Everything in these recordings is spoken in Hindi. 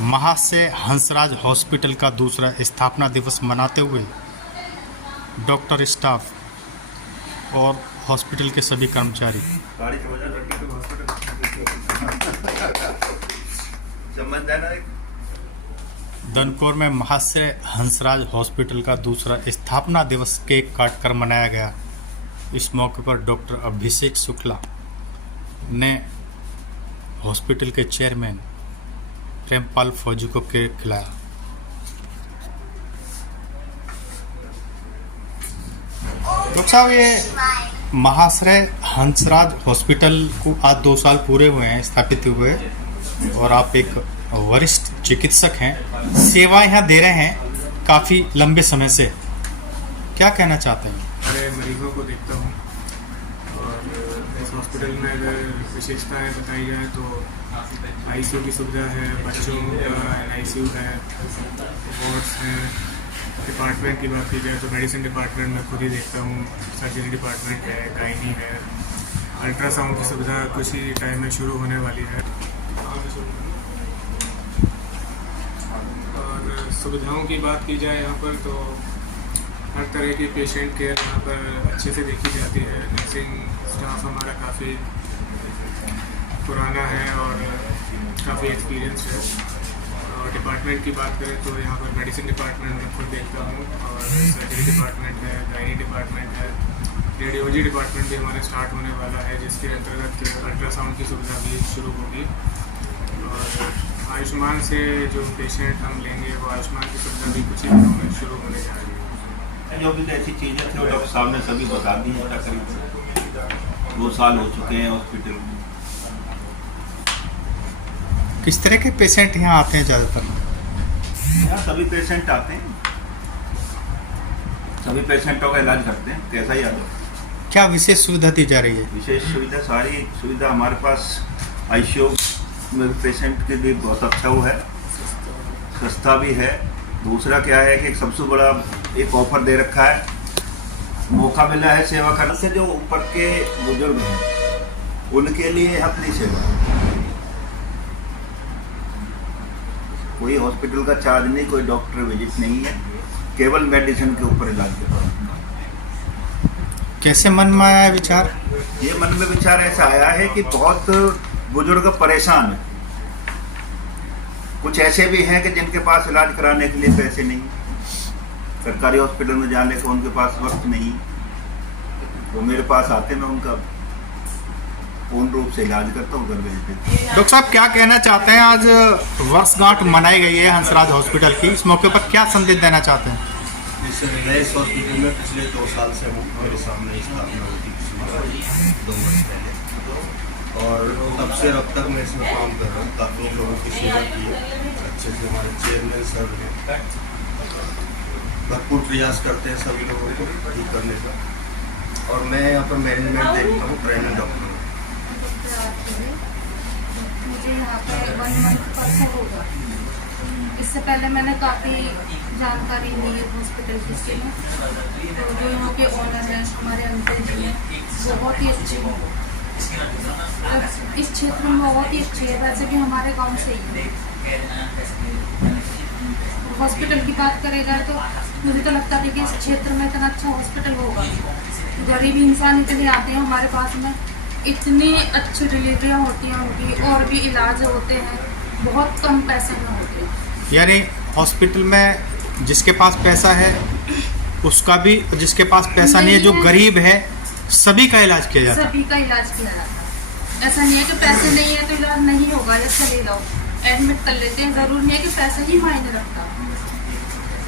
महाशय हंसराज हॉस्पिटल का दूसरा स्थापना दिवस मनाते हुए डॉक्टर स्टाफ और हॉस्पिटल के सभी कर्मचारी दनकौर में महाशय हंसराज हॉस्पिटल का दूसरा स्थापना दिवस केक काटकर मनाया गया। इस मौके पर डॉक्टर अभिषेक शुक्ला ने हॉस्पिटल के चेयरमैन प्रेमपाल फौजी को केक खिलाया। डॉक्टर साहब, ये महाशय हंसराज हॉस्पिटल को आज 2 साल पूरे हुए हैं स्थापित हुए, और आप एक वरिष्ठ चिकित्सक हैं, सेवा यहाँ दे रहे हैं काफ़ी लंबे समय से, क्या कहना चाहते हैं? मैं मरीजों को देखता हूँ और इस हॉस्पिटल में अगर विशेषताएं बताई जाए तो आईसीयू की सुविधा है, बच्चों का एनआईसीयू है, वार्ड्स हैं। डिपार्टमेंट की बात की जाए तो मेडिसिन डिपार्टमेंट में खुद ही देखता हूँ, सर्जरी डिपार्टमेंट है, गायनी है, अल्ट्रासाउंड की सुविधा कुछ ही टाइम में शुरू होने वाली है। और सुविधाओं की बात की जाए यहाँ पर तो हर तरह की पेशेंट केयर यहाँ पर अच्छे से देखी जाती है। नर्सिंग स्टाफ हमारा काफ़ी पुराना है और काफ़ी एक्सपीरियंस है। और डिपार्टमेंट की बात करें तो यहाँ पर मेडिसिन डिपार्टमेंट में खुद देखता हूँ, और सर्जरी डिपार्टमेंट है, गायनी डिपार्टमेंट है, रेडियोलॉजी डिपार्टमेंट भी हमारे स्टार्ट होने वाला है, जिसके अंतर्गत अल्ट्रासाउंड की सुविधा भी शुरू होगी। और आयुष्मान से जो पेशेंट हम लेंगे वो आयुष्मान की सुविधा भी कुछ ही दिनों में शुरू होने जा रही है। जो भी ऐसी चीज़ें थी वो डॉक्टर साहब ने सभी बता दी हैं। करीब 2 साल हो चुके हैं हॉस्पिटल में। किस तरह के पेशेंट यहाँ आते हैं ज़्यादातर? यहाँ सभी पेशेंट आते हैं, सभी पेशेंटों का इलाज करते हैं, कैसा ही आता है। क्या विशेष सुविधा दी जा रही है? विशेष सुविधा, सारी सुविधा हमारे पास आईसीयू में पेशेंट के लिए बहुत अच्छा वो है, सस्ता भी है। दूसरा क्या है कि सबसे बड़ा एक ऑफर दे रखा है, मौका मिला है सेवा करने से। जो ऊपर के बुजुर्ग हैं उनके लिए अपनी सेवा, कोई हॉस्पिटल का चार्ज नहीं, कोई डॉक्टर विजिट नहीं है, केवल मेडिसिन के ऊपर इलाज करता है। कैसे मन में आया विचार? ये मन में विचार ऐसा आया है कि बहुत बुजुर्ग परेशान हैं। कुछ ऐसे भी हैं कि जिनके पास इलाज कराने के लिए पैसे नहीं, सरकारी हॉस्पिटल में जाने का उनके पास वक्त नहीं, वो मेरे पास आते, मैं उनका पूर्ण रूप से इलाज करता हूँ, घर भेजते। डॉक्टर साहब, क्या कहना चाहते हैं? आज वर्षगांठ मनाई गई है हंसराज हॉस्पिटल की, इस मौके पर क्या संदेश देना चाहते हैं? मैं इस हॉस्पिटल में पिछले 2 साल से हूँ। मेरे सामने स्थापना हुई थी 2 वर्ष पहले, और तब से अब तक मैं इसमें काम कर रहा हूँ। काफ़ी लोगों की सेवा की है, अच्छे से हमारे चेयरमैन सर हैं, भरपूर प्रयास करते हैं सभी लोगों को ठीक करने का। और मैं यहाँ पर मैनेजमेंट देखता हूँ, ट्रेनर डॉक्टर हूँ। मुझे यहाँ पे 1 मंथ परसों होगा। इससे पहले मैंने काफ़ी जानकारी ली है हॉस्पिटल के बारे में। तो जो यहाँ के ओनर हैं हमारे अंकल जी हैं, बहुत ही अच्छे हैं, इस क्षेत्र में बहुत ही अच्छी है। वैसे भी हमारे गांव से ही है। हॉस्पिटल की बात करें जाए तो मुझे तो लगता है कि इस क्षेत्र में इतना अच्छा हॉस्पिटल होगा। गरीब इंसान इतने आते हैं हमारे पास में, इतनी अच्छी डिलीवरियाँ होती हैं उनकी, और भी इलाज होते हैं, बहुत कम पैसे में होते हैं। यानी हॉस्पिटल में जिसके पास पैसा है उसका भी, जिसके पास पैसा नहीं है, जो गरीब है, सभी का इलाज किया जाता है। सभी का इलाज किया जाता है। ऐसा नहीं है कि पैसे नहीं है तो इलाज नहीं होगा, या चले जाओ एडमिट कर लेते हैं। ज़रूर नहीं है कि पैसा ही मायने रखता।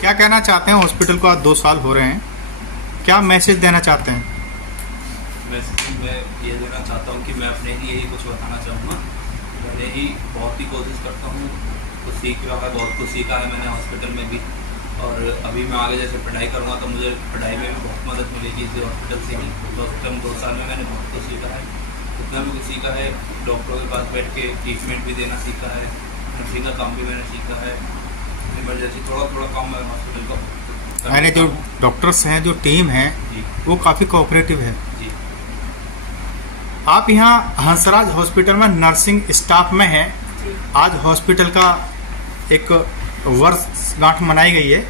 क्या कहना चाहते हैं? हॉस्पिटल को आज 2 साल हो रहे हैं, क्या मैसेज देना चाहते हैं? मैं ये देना चाहता हूँ कि मैं अपने लिए ही कुछ बताना चाहूँगा। मैंने ही बहुत ही कोशिश करता हूँ, कुछ सीख रहा है, बहुत कुछ सीखा है मैंने हॉस्पिटल में भी, और अभी मैं आगे जैसे पढ़ाई करूँगा तो मुझे पढ़ाई में भी बहुत मदद मिलेगी इस हॉस्पिटल से ही। हॉस्पिटल में 2 साल में मैंने बहुत कुछ सीखा है, इतना भी कुछ सीखा है। डॉक्टरों के पास बैठ के ट्रीटमेंट भी देना सीखा है, नर्सिंग का काम भी मैंने सीखा है, इमरजेंसी थोड़ा काम है हॉस्पिटल का। यानी जो डॉक्टर्स हैं, जो टीम है, वो काफ़ी कोऑपरेटिव है। जी। आप यहाँ हंसराज हॉस्पिटल में नर्सिंग स्टाफ में हैं। आज हॉस्पिटल का एक वर्षगांठ मनाई गई है,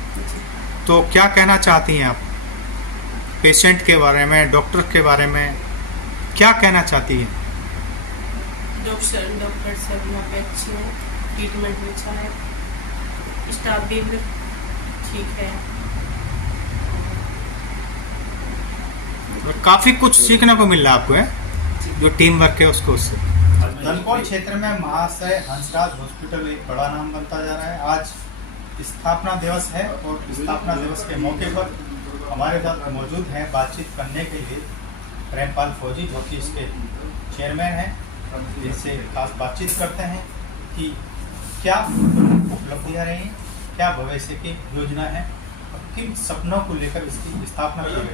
तो क्या कहना चाहती हैं आप पेशेंट के बारे में, डॉक्टर के बारे में क्या कहना चाहती हैं? डॉक्टर सब यहाँ पे अच्छे हैं, ट्रीटमेंट भी अच्छा है, स्टाफ भी ठीक है। काफ़ी कुछ सीखने को मिल रहा है आपको, है जो टीम वर्क है उसको उससे। धनकौर क्षेत्र में महाशय हंसराज हॉस्पिटल एक बड़ा नाम बनता जा रहा है। आज स्थापना दिवस है और स्थापना दिवस के मौके पर हमारे साथ मौजूद हैं बातचीत करने के लिए प्रेमपाल फौजी, जो कि इसके चेयरमैन हैं, जिनसे खास बातचीत करते हैं कि क्या उपलब्धियाँ रही हैं, क्या भविष्य की योजना है और किन सपनों को लेकर इसकी स्थापना की गई।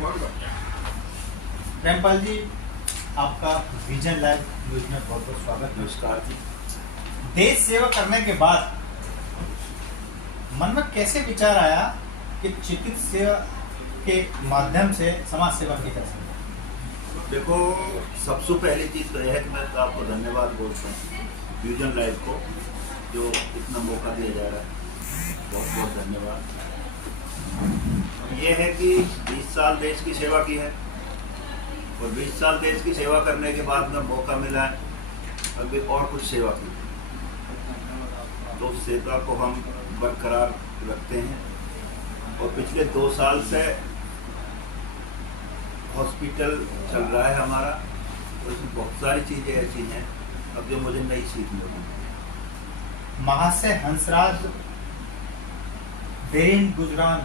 प्रेमपाल जी, आपका विजन लाइव न्यूज में बहुत बहुत स्वागत। नमस्कार जी। देश सेवा करने के बाद मन में कैसे विचार आया कि चिकित्सा के माध्यम से समाज सेवा की जा सकती? देखो, सबसे पहली चीज़ तो यह है कि मैं आपको धन्यवाद बोलता हूँ विजन लाइव को, जो इतना मौका दिया जा रहा है, बहुत बहुत धन्यवाद। ये है कि 20 साल देश की सेवा की है और 20 साल देश की सेवा करने के बाद में मौका मिला है अभी और कुछ सेवा की, तो उस सेवा को हम बरकरार रखते हैं। और पिछले 2 साल से हॉस्पिटल चल रहा है हमारा, तो इसमें बहुत सारी चीज़ें ऐसी हैं अब जो मुझे नई सीखने को मिली। महाशय हंसराज देरीन गुजरान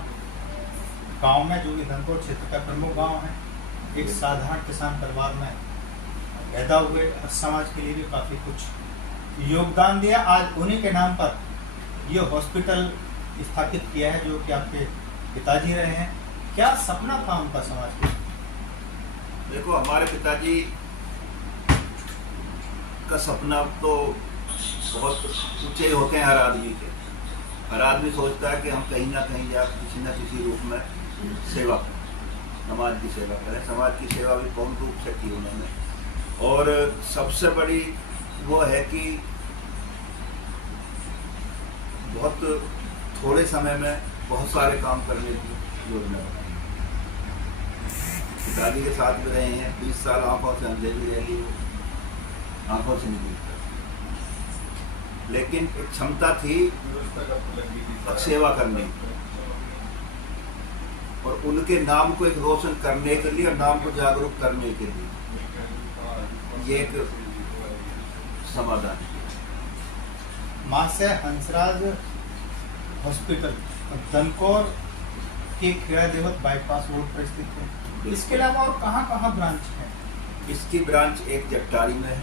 गांव में, जो कि धनकौर क्षेत्र का प्रमुख गांव है, एक साधारण किसान परिवार में पैदा हुए और समाज के लिए भी काफ़ी कुछ योगदान दिया। आज उन्हीं के नाम पर ये हॉस्पिटल स्थापित किया है, जो कि आपके पिताजी रहे हैं। क्या सपना था उनका समाज के? देखो, हमारे पिताजी का सपना तो बहुत ऊंचे होते हैं हर आदमी के। हर आदमी सोचता है कि हम कहीं ना कहीं या किसी न किसी रूप में सेवा करें, समाज की सेवा करें। समाज की सेवा भी कौन रूप से की उन्होंने, और सबसे बड़ी वो है कि बहुत थोड़े समय में बहुत सारे काम करने की योजना बनाई। पिताजी के साथ भी रहे हैं, 20 साल आंखों से अंधे भी रह लिए, आंखों से नहीं दिखता, लेकिन एक क्षमता थी सेवा करने की और उनके नाम को एक रोशन करने के लिए और नाम को जागरूक करने के लिए ये एक समाधान है। महाशय हंसराज हॉस्पिटल धनकौर के खेड़ा देवत बाईपास रोड पर स्थित है। इसके अलावा और कहाँ ब्रांच है? इसकी ब्रांच एक जट्टारी में है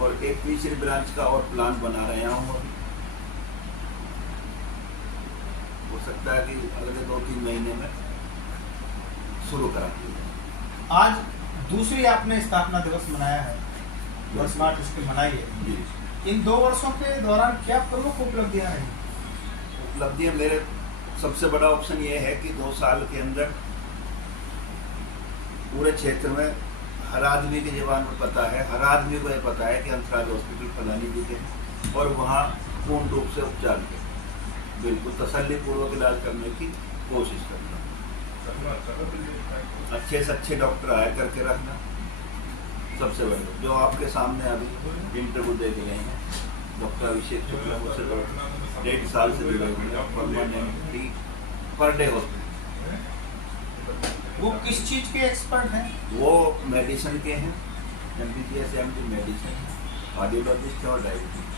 और एक तीसरी ब्रांच का और प्लान बना रहे हूँ। हो सकता है कि अगले 2-3 महीने में शुरू करा दें। आज दूसरी आपने स्थापना दिवस मनाया है, वर्षगांठ इसकी मनाई है। जी। इन 2 वर्षों के दौरान क्या प्रमुख उपलब्धियां रही? उपलब्धियाँ, मेरे सबसे बड़ा ऑप्शन ये है कि 2 साल के अंदर पूरे क्षेत्र में हर आदमी की ज़बान पर पता है, हर आदमी को ये पता है कि हंसराज हॉस्पिटल फलानी जी के हैं और वहाँ पूर्ण रूप से उपचार के बिल्कुल तसल्लीपूर्वक इलाज करने की कोशिश करना, अच्छे से अच्छे डॉक्टर आया करके रखना, सबसे बड़े जो आपके सामने अभी इंटरव्यू दे के गए हैं डॉक्टर अभिषेक शुक्ला, मुझसे 1.5 साल से जुड़े हुए हैं परमानेंटली पर डे हॉस्पिटल। वो किस चीज के एक्सपर्ट हैं? वो मेडिसिन के हैं, MBBS MD मेडिसिन, कार्डियोलॉजिस्ट और डायबिटीज।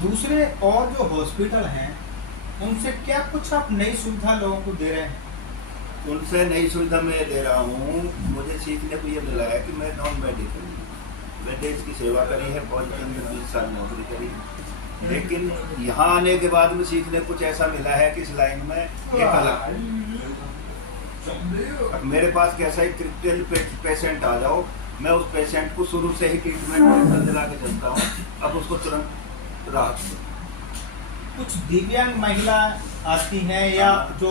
दूसरे और जो हॉस्पिटल हैं उनसे क्या कुछ आप नई सुविधा लोगों को दे रहे हैं? उनसे नई सुविधा मैं दे रहा हूँ। मुझे सीखने को ये मिला है कि मैं नॉन मेडिकल, मैं देश की सेवा करी है, फौज के अंदर 20 साल नौकरी करी, लेकिन यहाँ आने के बाद में सीखने कुछ ऐसा मिला है कि इस लाइन में एक अलग मेरे पास कैसा ही क्रिटिकल पेशेंट आ जाओ, मैं उस पेशेंट को शुरू से ही ट्रीटमेंट दिला के चलता हूँ, अब उसको तुरंत राहत दूँ। कुछ दिव्यांग महिला आती हैं या जो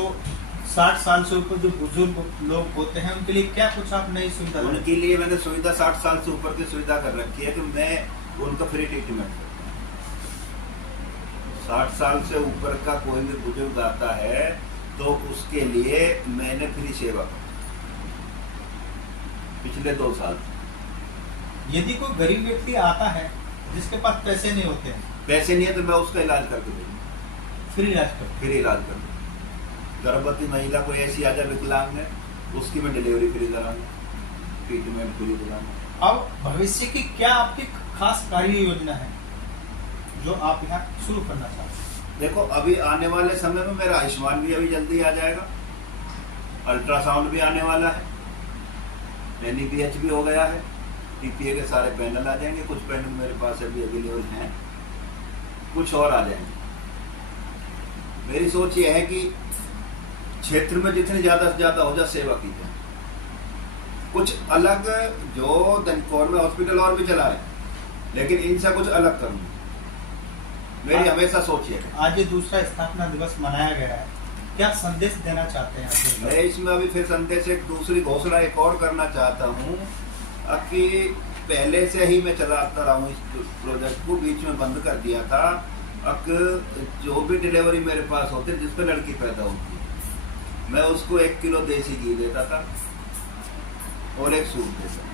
60 साल से ऊपर जो बुजुर्ग लोग होते हैं उनके लिए क्या कुछ आप नई सुविधा? उनके लिए मैंने सुविधा 60 साल से ऊपर की सुविधा कर रखी है कि मैं उनका फ्री ट्रीटमेंट करता हूँ। 60 साल से ऊपर का कोई भी बुजुर्ग आता है तो उसके लिए मैंने फ्री सेवा की पिछले 2 साल। यदि कोई गरीब व्यक्ति आता है जिसके पास पैसे नहीं होते हैं, पैसे नहीं है तो मैं उसका इलाज करके दूंगा, फ्री इलाज कर फ्री इलाज कर दूंगा। गर्भवती महिला कोई ऐसी आ जाए विकलांग है, उसकी मैं डिलीवरी फ्री कराऊंगा, ट्रीटमेंट फ्री कराऊंगा। अब भविष्य की क्या आपकी खास कार्य योजना है जो आप यहाँ शुरू करना चाहते हैं? देखो अभी आने वाले समय में मेरा आयुष्मान भी अभी जल्दी आ जाएगा, अल्ट्रासाउंड भी आने वाला है, NEPH भी हो गया है, TPA के सारे पैनल आ जाएंगे। कुछ पैनल मेरे पास अभी अवेलेबल हैं, कुछ और आ जाएंगे। मेरी सोच ये है कि क्षेत्र में जितनी ज़्यादा से ज़्यादा हो जाए सेवा की जाए। कुछ अलग जो दनकौर में हॉस्पिटल और भी चला है, लेकिन इनसे कुछ अलग करूँगा, मेरी हमेशा सोच ये है। आज ये दूसरा स्थापना दिवस मनाया गया है, क्या संदेश देना चाहते हैं आप? मैं इसमें अभी फिर संदेश एक दूसरी घोषणा एक और करना चाहता हूँ कि पहले से ही मैं चलाता रहा हूँ इस प्रोजेक्ट को, बीच में बंद कर दिया था। अब जो भी डिलीवरी मेरे पास होती जिस पर लड़की पैदा होती है, मैं उसको 1 किलो देसी घी देता था और एक सूट देता था।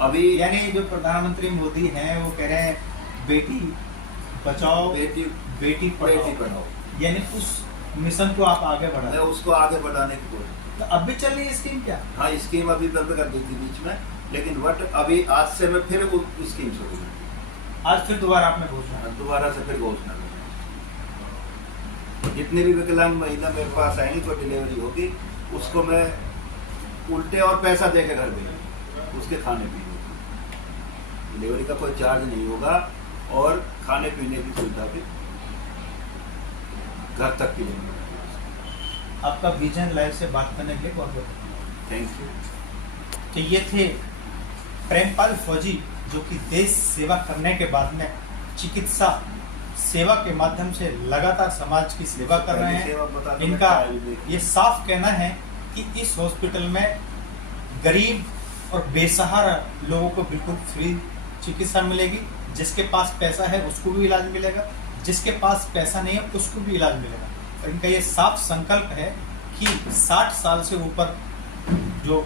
अभी यानी जो प्रधानमंत्री मोदी हैं वो कह रहे हैं बेटी बचाओ बेटी पढ़ाओ, यानी उस मिशन को आप आगे मैं बढ़ाओ। उसको आगे बढ़ाने की कोशिश। तो अब भी चल रही है स्कीम क्या? हाँ, स्कीम अभी बंद कर दी थी बीच में, लेकिन बट अभी आज से मैं फिर वो स्कीम शुरू कर दी। आज फिर दोबारा आपने घोषणा दोबारा से फिर घोषणा करें। जितनी भी विकलांग महिला मेरे पास आएंगी, कोई डिलीवरी होगी, उसको मैं उल्टे और पैसा दे के घर भेजूंगा, उसके खाने पीने की। डिलीवरी का कोई चार्ज नहीं होगा और खाने पीने की सुविधा भी घर तक की मिलेगी। आपका विजन लाइव से बात करने के लिए बहुत बहुत थैंक यू। तो ये थे प्रेमपाल फौजी, जो कि देश सेवा करने के बाद में चिकित्सा सेवा के माध्यम से लगातार समाज की सेवा कर रहे हैं। इनका ये साफ कहना है कि इस हॉस्पिटल में गरीब और बेसहारा लोगों को बिल्कुल फ्री चिकित्सा मिलेगी। जिसके पास पैसा है उसको भी इलाज मिलेगा, जिसके पास पैसा नहीं है उसको भी इलाज मिलेगा। और इनका ये साफ संकल्प है कि 60 साल से ऊपर जो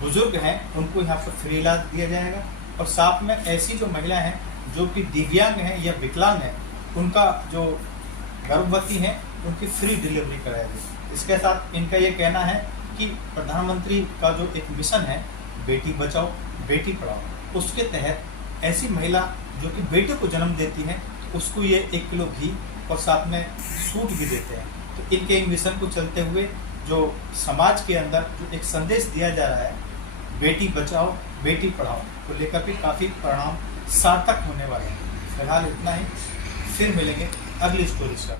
बुजुर्ग हैं उनको यहाँ पर फ्री इलाज दिया जाएगा। और साथ में ऐसी जो महिला हैं जो कि दिव्यांग हैं या विकलांग हैं, उनका जो गर्भवती हैं उनकी फ्री डिलीवरी कराएगी। इसके साथ इनका ये कहना है कि प्रधानमंत्री का जो एक मिशन है बेटी बचाओ बेटी पढ़ाओ, उसके तहत ऐसी महिला जो कि बेटे को जन्म देती है उसको ये 1 किलो घी और साथ में सूट भी देते हैं। तो इनके मिशन को चलते हुए जो समाज के अंदर जो एक संदेश दिया जा रहा है बेटी बचाओ बेटी पढ़ाओ को लेकर भी काफ़ी परिणाम सार्थक होने वाले हैं। फिलहाल इतना ही, फिर मिलेंगे अगली स्टोरी से।